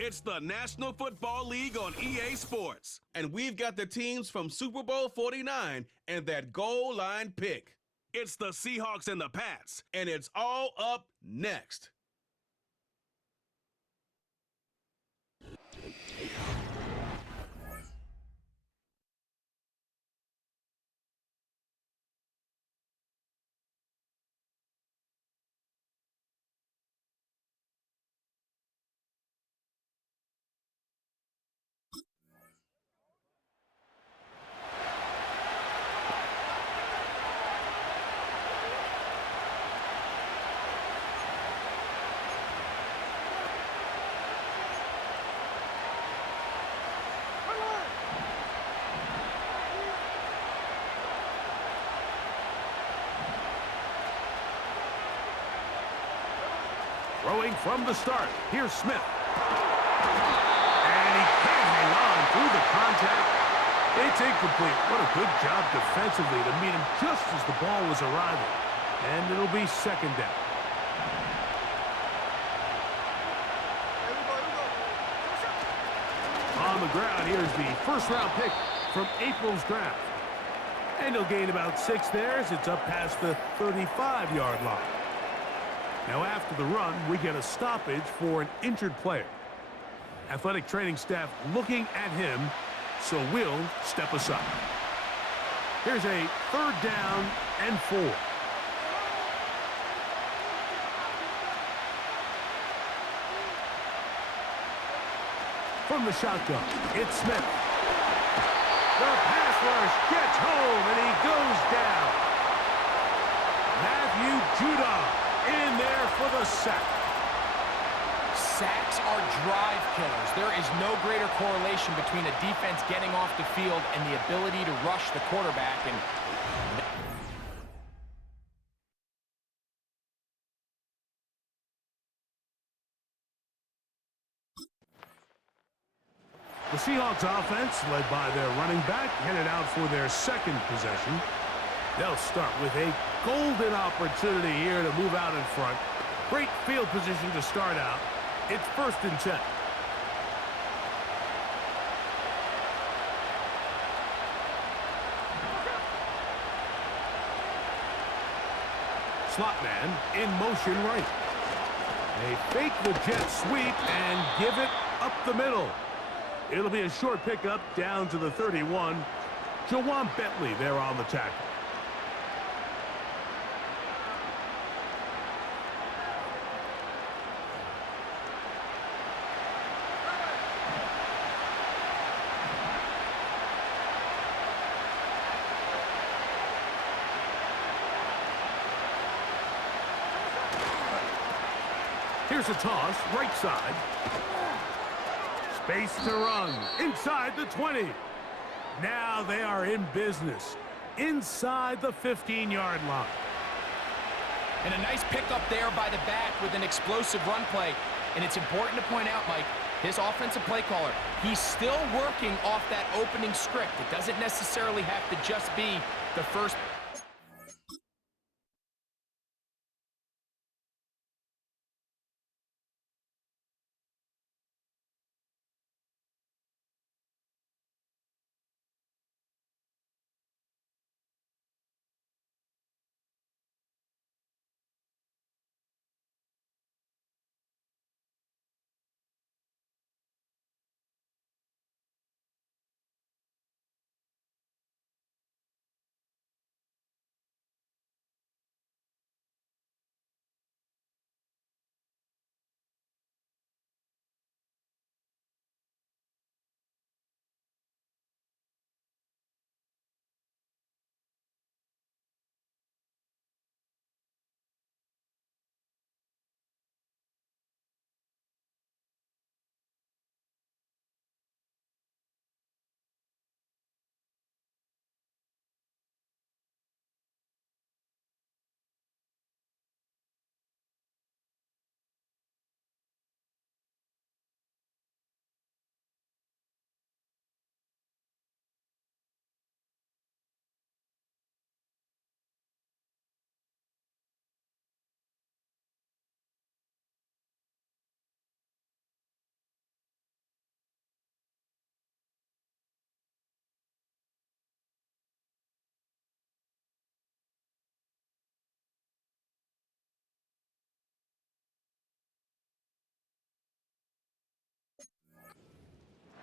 It's the National Football League on EA Sports. And we've got the teams from Super Bowl 49 and that goal line pick. It's the Seahawks and the Pats, and it's all up next. Throwing from the start, here's Smith. And he can't hang on through the contact. It's incomplete. What a good job defensively to meet him just as the ball was arriving. And it'll be second down. On the ground, here's the first-round pick from April's draft. And he'll gain about 6 there as it's up past the 35-yard line. Now, after the run, we get a stoppage for an injured player. Athletic training staff looking at him, so we'll step aside. Here's a 3rd down and 4. From the shotgun, it's Smith. The pass rush gets home, and he goes down. Matthew Judon in there for the sack. Sacks are drive killers. There is no greater correlation between a defense getting off the field and the ability to rush the quarterback. And the Seahawks offense, led by their running back, headed out for their second possession. They'll start with a golden opportunity here to move out in front. Great field position to start out. It's 1st and 10. Slot man in motion right. They fake the jet sweep and give it up the middle. It'll be a short pickup down to the 31. Jawan Bentley there on the tackle. Here's a toss, right side. Space to run, inside the 20. Now they are in business, inside the 15-yard line. And a nice pickup there by the back with an explosive run play. And it's important to point out, Mike, his offensive play caller, he's still working off that opening script. It doesn't necessarily have to just be the first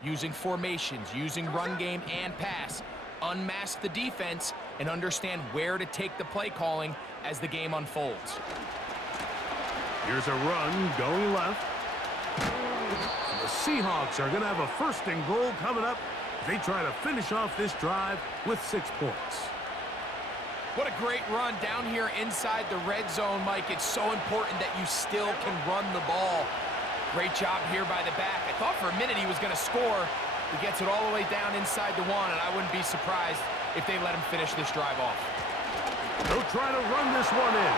using formations, using run game and pass, unmask the defense, and understand where to take the play calling as the game unfolds. Here's a run going left. The Seahawks are going to have a 1st and goal coming up. They try to finish off this drive with 6 points. What a great run down here inside the red zone, Mike. It's so important that you still can run the ball. Great job here by the back. I thought for a minute he was going to score. He gets it all the way down inside the 1, and I wouldn't be surprised if they let him finish this drive off. They'll try to run this one in.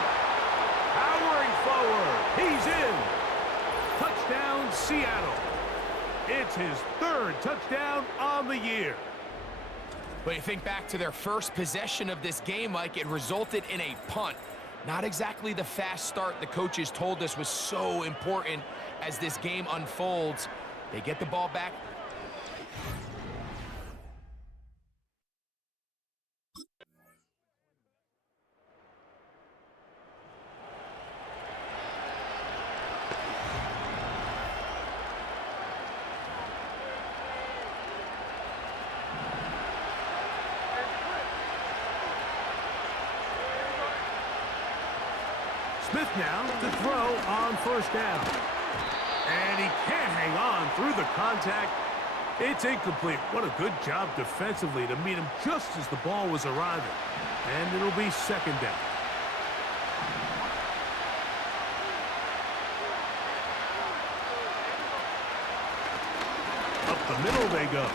Powering forward. He's in. Touchdown, Seattle. It's his 3rd touchdown on the year. But you think back to their first possession of this game, Mike, it resulted in a punt. Not exactly the fast start the coaches told us was so important as this game unfolds. They get the ball back. Smith now to throw on 1st down. And he can't hang on through the contact. It's incomplete. What a good job defensively to meet him just as the ball was arriving. And it'll be 2nd down. Up the middle they go.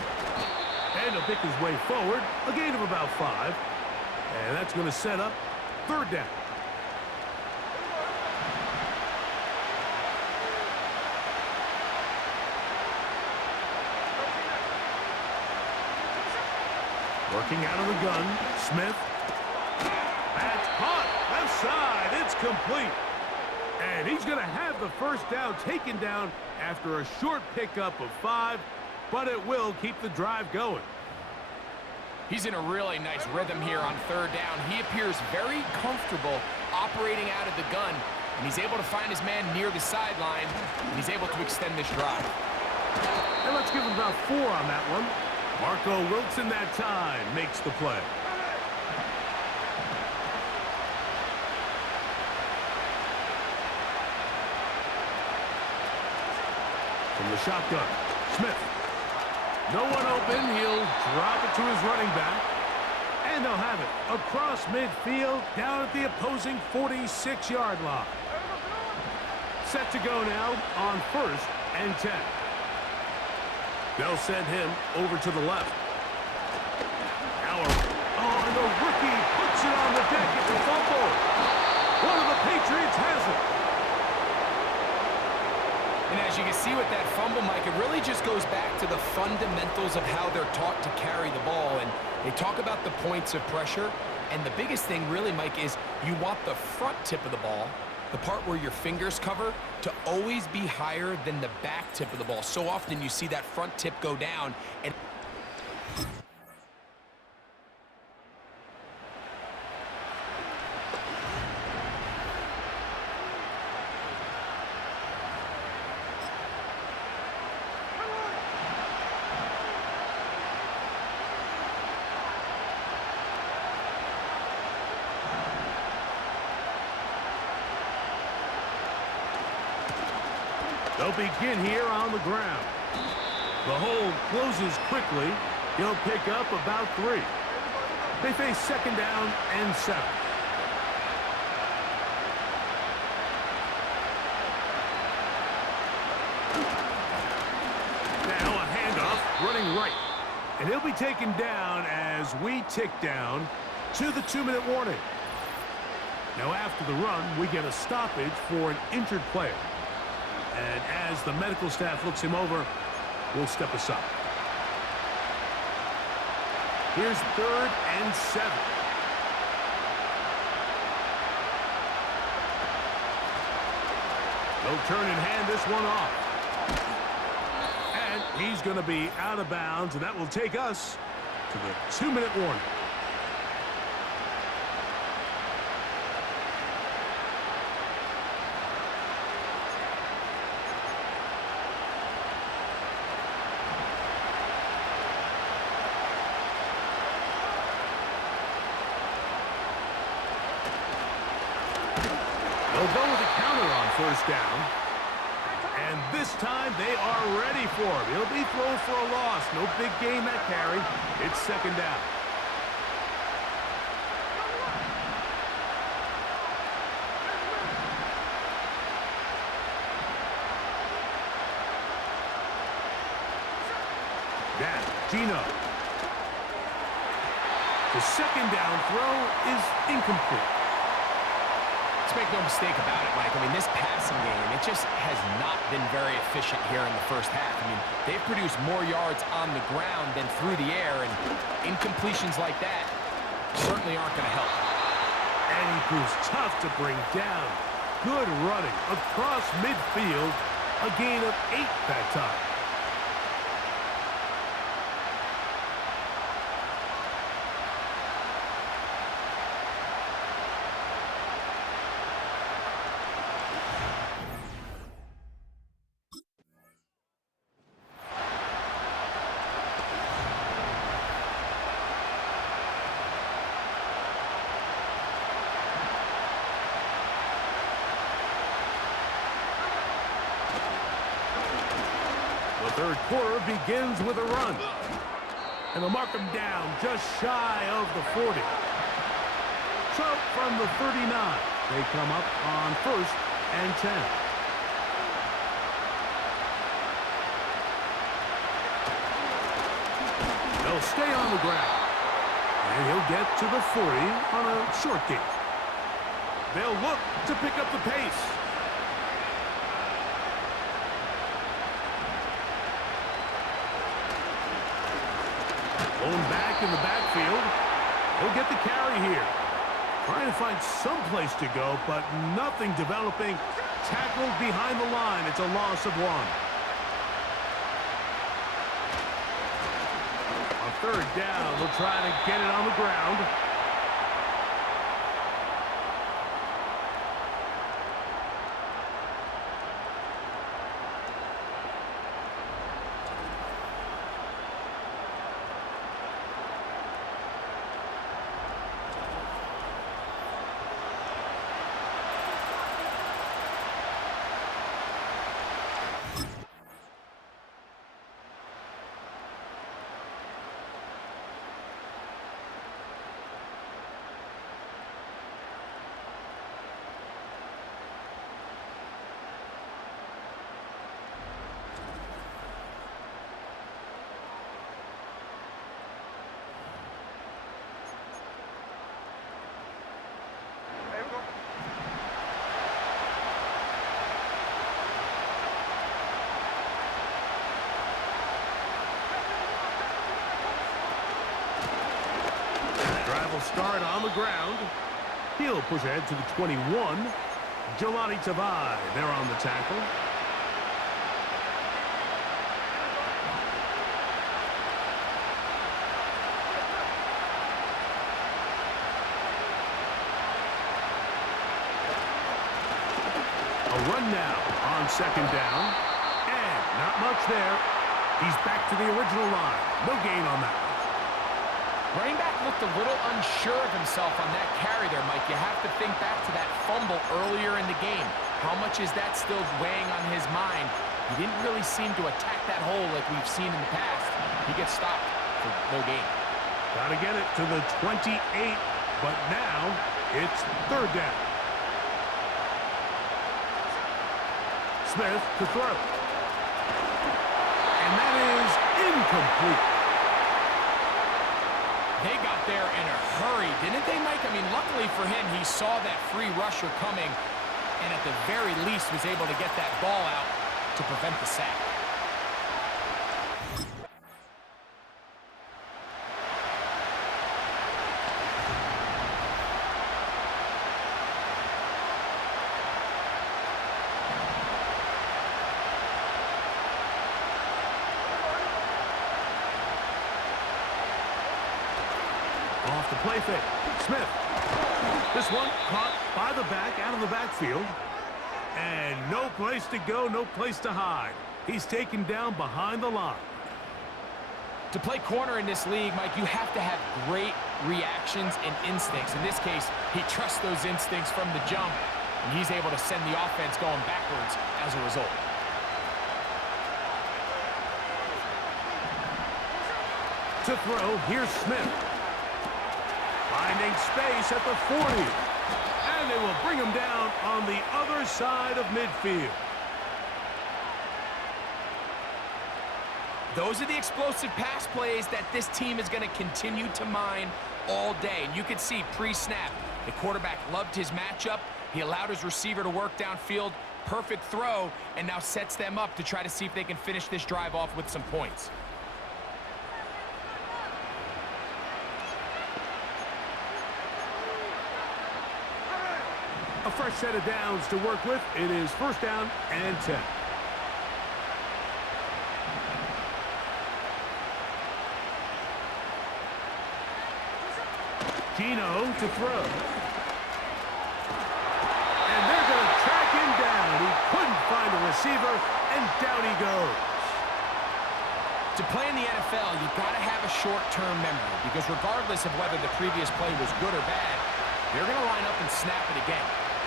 And he'll pick his way forward. A gain of about 5. And that's going to set up 3rd down. Working out of the gun, Smith. That's caught, left side, it's complete. And he's going to have the 1st down taken down after a short pickup of 5, but it will keep the drive going. He's in a really nice rhythm here on 3rd down. He appears very comfortable operating out of the gun, and he's able to find his man near the sideline, and he's able to extend this drive. And let's give him about 4 on that one. Marco Wilson that time makes the play. From the shotgun, Smith. No one open, he'll drop it to his running back. And they'll have it across midfield down at the opposing 46-yard line. Set to go now on 1st and 10. They'll send him over to the left. Now, and the rookie puts it on the deck at the fumble. One of the Patriots has it. And as you can see with that fumble, Mike, it really just goes back to the fundamentals of how they're taught to carry the ball. And they talk about the points of pressure. And the biggest thing really, Mike, is you want the front tip of the ball, the part where your fingers cover, to always be higher than the back tip of the ball. So often you see that front tip go down, and they'll begin here on the ground. The hole closes quickly. He'll pick up about 3. They face 2nd down and 7. Now a handoff running right. And he'll be taken down as we tick down to the 2-minute warning. Now after the run, we get a stoppage for an injured player. And as the medical staff looks him over, we'll step aside. Here's 3rd and 7. They'll turn and hand this one off. And he's going to be out of bounds, and that will take us to the 2-minute warning. They'll go with a counter on first down. And this time they are ready for him. He'll be thrown for a loss. No big gain that carry. It's second down. Now, Gino. The second down throw is incomplete. Let's make no mistake about it, Mike. I mean, this passing game, it just has not been very efficient here in the first half. I mean, they've produced more yards on the ground than through the air, and incompletions like that certainly aren't going to help. And he proves tough to bring down. Good running across midfield. A gain of 8 that time. Third quarter begins with a run. And they'll mark him down just shy of the 40. So from the 39, they come up on 1st and 10. They'll stay on the ground. And he'll get to the 40 on a short gain. They'll look to pick up the pace. Going back in the backfield. He'll get the carry here. Trying to find some place to go, but nothing developing. Tackled behind the line. It's a loss of 1. On third down, they'll try to get it on the ground. Drive will start on the ground. He'll push ahead to the 21. Jelani Tavai there on the tackle. A run now on second down. And not much there. He's back to the original line. No gain on that. Running back looked a little unsure of himself on that carry there, Mike. You have to think back to that fumble earlier in the game. How much is that still weighing on his mind? He didn't really seem to attack that hole like we've seen in the past. He gets stopped for no gain. Got to get it to the 28, but now it's third down. Smith to throw. And that is incomplete. They got there in a hurry, didn't they, Mike? I mean, luckily for him, he saw that free rusher coming and at the very least was able to get that ball out to prevent the sack. Off the play fake. Smith. This one caught by the back, out of the backfield. And no place to go, no place to hide. He's taken down behind the line. To play corner in this league, Mike, you have to have great reactions and instincts. In this case, he trusts those instincts from the jump and he's able to send the offense going backwards as a result. To throw, here's Smith. Finding space at the 40. And they will bring him down on the other side of midfield. Those are the explosive pass plays that this team is going to continue to mine all day. And you can see pre-snap, the quarterback loved his matchup. He allowed his receiver to work downfield. Perfect throw, and now sets them up to try to see if they can finish this drive off with some points. A fresh set of downs to work with. It is first down and 10. Gino to throw. And they're going to track him down. He couldn't find a receiver, and down he goes. To play in the NFL, you've got to have a short-term memory, because regardless of whether the previous play was good or bad, they're going to line up and snap it again.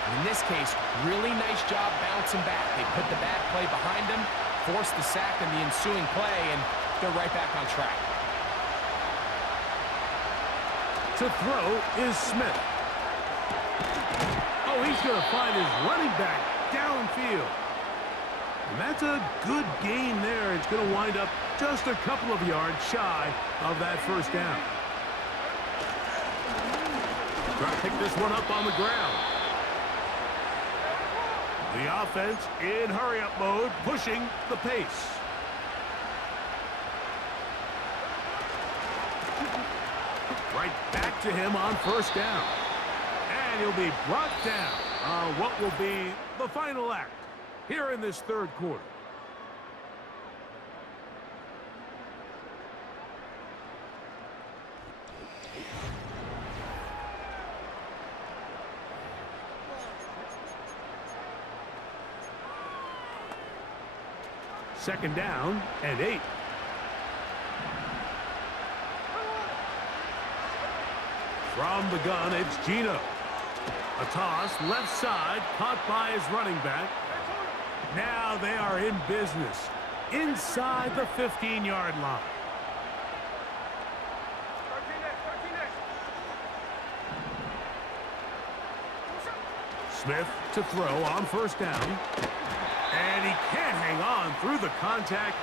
And in this case, really nice job bouncing back. They put the bad play behind them, forced the sack in the ensuing play, and they're right back on track. To throw is Smith. Oh, he's going to find his running back downfield. And that's a good gain there. It's going to wind up just a couple of yards shy of that first down. Trying to pick this one up on the ground. The offense in hurry-up mode, pushing the pace. Right back to him on first down. And he'll be brought down on what will be the final act here in this third quarter. Second down and 8. From the gun, it's Gino. A toss, left side, caught by his running back. Now they are in business, inside the 15-yard line. Smith to throw on first down. And he can't hang on through the contact.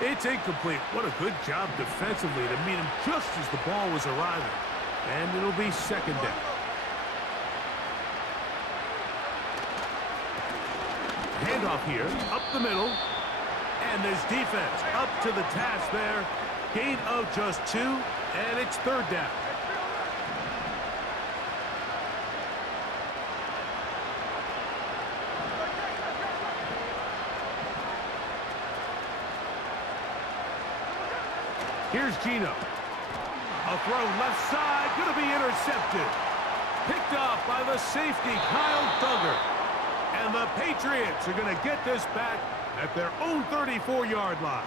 It's incomplete. What a good job defensively to meet him just as the ball was arriving. And it'll be second down. Handoff here, up the middle. And this defense up to the task there. Gain of just 2, and it's third down. Here's Gino. A throw left side, going to be intercepted. Picked off by the safety, Kyle Duggar. And the Patriots are going to get this back at their own 34-yard line.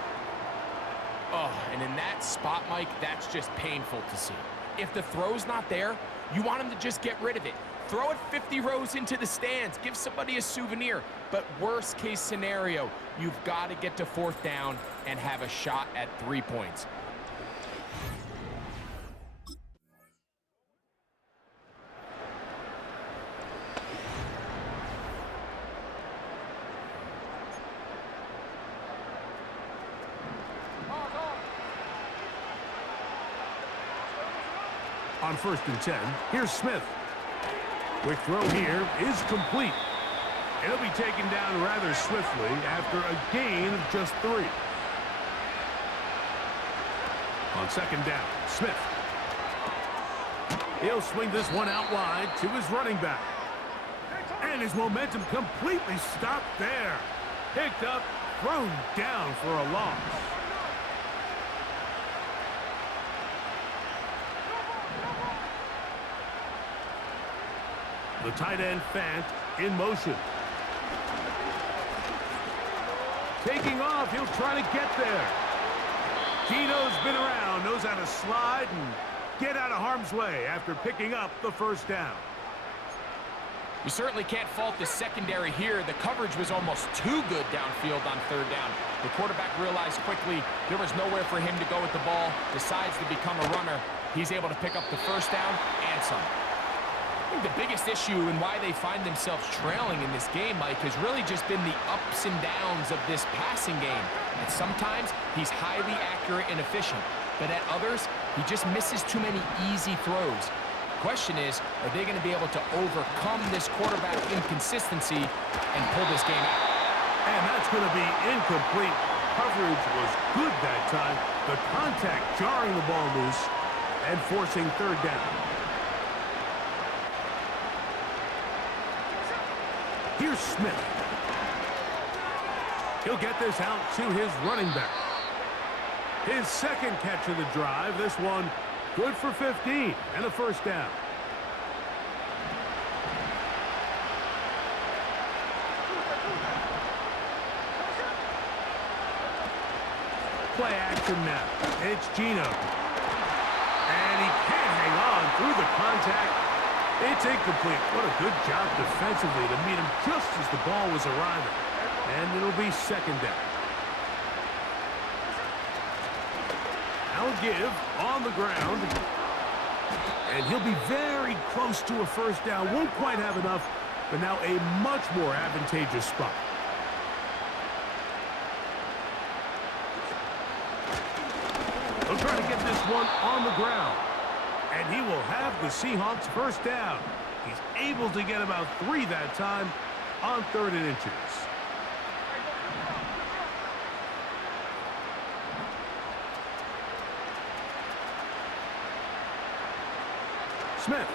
Oh, and in that spot, Mike, that's just painful to see. If the throw's not there, you want him to just get rid of it. Throw it 50 rows into the stands. Give somebody a souvenir. But worst case scenario, you've got to get to fourth down and have a shot at 3 points. On first and 10, here's Smith. Quick throw here is complete. It'll be taken down rather swiftly after a gain of just 3. On second down, Smith. He'll swing this one out wide to his running back. And his momentum completely stopped there. Picked up, thrown down for a loss. The tight end, Fant, in motion. Taking off, he'll try to get there. Gino's been around, knows how to slide and get out of harm's way after picking up the first down. You certainly can't fault the secondary here. The coverage was almost too good downfield on third down. The quarterback realized quickly there was nowhere for him to go with the ball, decides to become a runner. He's able to pick up the first down and some. I think the biggest issue and why they find themselves trailing in this game, Mike, has really just been the ups and downs of this passing game. And sometimes he's highly accurate and efficient, but at others, he just misses too many easy throws. Question is, are they going to be able to overcome this quarterback inconsistency and pull this game out? And that's going to be incomplete. Coverage was good that time. The contact jarring the ball loose and forcing third down. Here's Smith. He'll get this out to his running back. His second catch of the drive. This one good for 15 and a first down. Play action now. It's Gino. And he can't hang on through the contact. It's incomplete. What a good job defensively to meet him just as the ball was arriving. And it'll be second down. Now give on the ground. And he'll be very close to a first down. Won't quite have enough, but now a much more advantageous spot. He'll try to get this one on the ground. And he will have the Seahawks first down. He's able to get about 3 that time on 3rd and inches. Smith.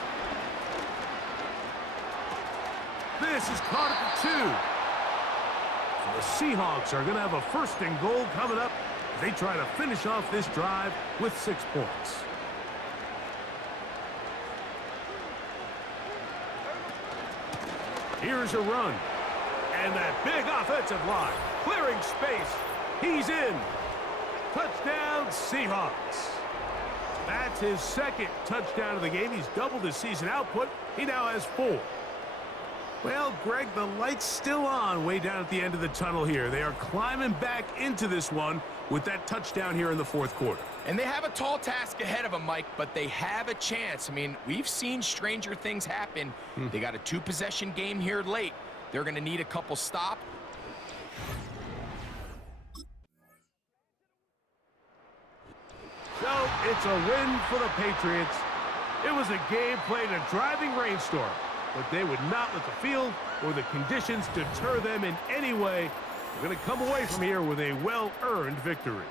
This is caught at the 2. And the Seahawks are going to have a 1st and goal coming up as they try to finish off this drive with 6 points. Here's a run. And that big offensive line clearing space. He's in. Touchdown, Seahawks. That's his 2nd touchdown of the game. He's doubled his season output. He now has 4. Well, Greg, the light's still on way down at the end of the tunnel here. They are climbing back into this one with that touchdown here in the 4th quarter. And they have a tall task ahead of them, Mike, but they have a chance. I mean, we've seen stranger things happen. They got a 2-possession game here late. They're going to need a couple stops. So it's a win for the Patriots. It was a game played in a driving rainstorm, but they would not let the field or the conditions deter them in any way. They're going to come away from here with a well-earned victory.